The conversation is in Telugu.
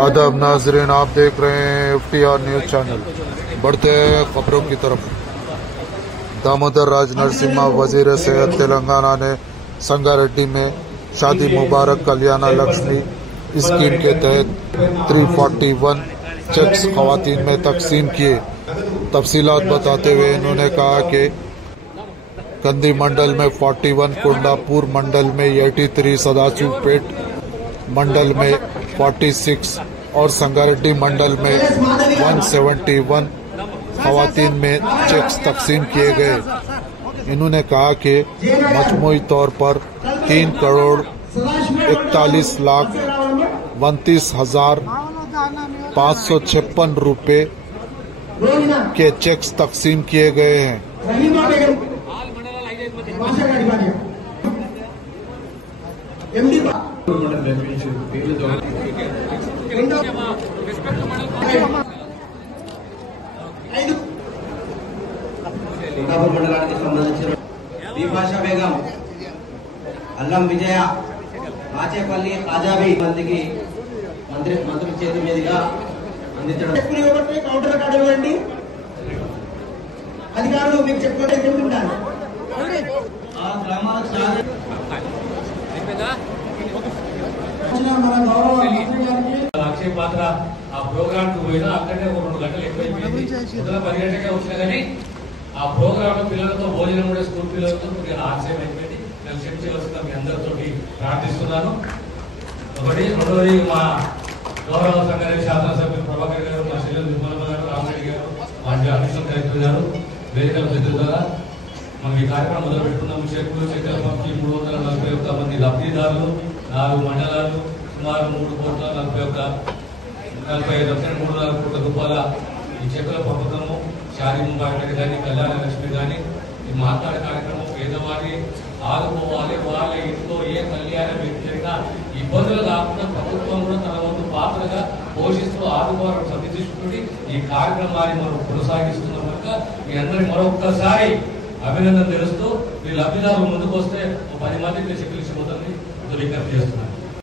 आदाब नाजरीन, आप देख रहे हैं FTR न्यूज चैनल। बढ़ते हैं खबरों की तरफ। दामोदर राज नरसिम्हा वजीर सेहत तेलंगाना ने संगारेड्डी में शादी मुबारक कल्याण लक्ष्मी स्कीम के तहत 341 चेक्स खवातीन में तकसीम किए। तफसीलात बताते हुए इन्होंने कहा कि कंदी मंडल में 41, कुंडापुर मंडल में 83, सदाशिवपेट मंडल में 46 और संगारेड्डी मंडल में 171 खवातीन में चेक्स तकसीम किए गए। इन्होंने कहा कि मजमूई तौर पर 3 करोड़ 41 लाख 29,556 रुपए के चेक्स तकसीम किए गए हैं। మండలానికి సంబంధించిన విభాష బేగం, అల్లం విజయ, ఆచేపల్లి ఆజాబీ మందికి మంత్రి చేతి మీదుగా అందించడం। కౌంటర్ కార్డు ఇవ్వండి అధికారులు, మీకు చెప్పుకుంటాను ఆ గ్రామాలకు అక్షయ పాత్ర ఆ ప్రోగ్రామ్ కు పోయినా అక్కడే 2 గంటలు ఎక్కువైపోయింది। 10 గంటలకే వచ్చినా కానీ ఆ ప్రోగ్రామ్ లో పిల్లలతో భోజనం కూడా స్కూల్ పిల్లలతో ఆలస్యం అయిపోయింది। నేను క్షమించి వస్తున్నా, మీ అందరితో ప్రార్థిస్తున్నాను। ఒకటి రెండోది, మా గౌరవ సంగారెడ్డి శాసనసభ్యులు ప్రభాకర్ గారు, మా శైలం నిర్మలమ్మ గారు, రామరెడ్డి గారు, మా అడిషనల్ కలెక్టర్ గారు, వేదికల సభ్యుల ద్వారా మనం ఈ కార్యక్రమం మొదలు పెట్టుకున్నాము। చెక్కులు చెక్కుల పంపిణీ 341 మంది లబ్ధిదారులు, 4 మండలాలు, సుమారు 3,40,45,3,4 కోట్ల రూపాయల ఈ చెక్కుల పంపకము, షాదీ ముబారక్ కానీ, కళ్యాణ లక్ష్మి కానీ, ఈ మాట్లాడే కార్యక్రమం పేదవారి ఆదుకోవాలి। వాళ్ళ ఇంట్లో ఏ కళ్యాణ వ్యక్తి జరిగినా ఇబ్బందులు కాకుండా ప్రభుత్వం కూడా తన వంతు పాత్రగా పోషిస్తూ ఆదుకోవాలని సంధించుకుంటుంది ఈ కార్యక్రమాన్ని మనం కొనసాగిస్తున్నాం కనుక మీ అందరికీ మరొక్కసారి అభినందన తెలుస్తూ మీ లబ్ధిదారులు ముందుకు వస్తే 10 మందికి చెక్కులు ఇచ్చిపోతుంది విజ్ఞప్తి చేస్తున్నాను।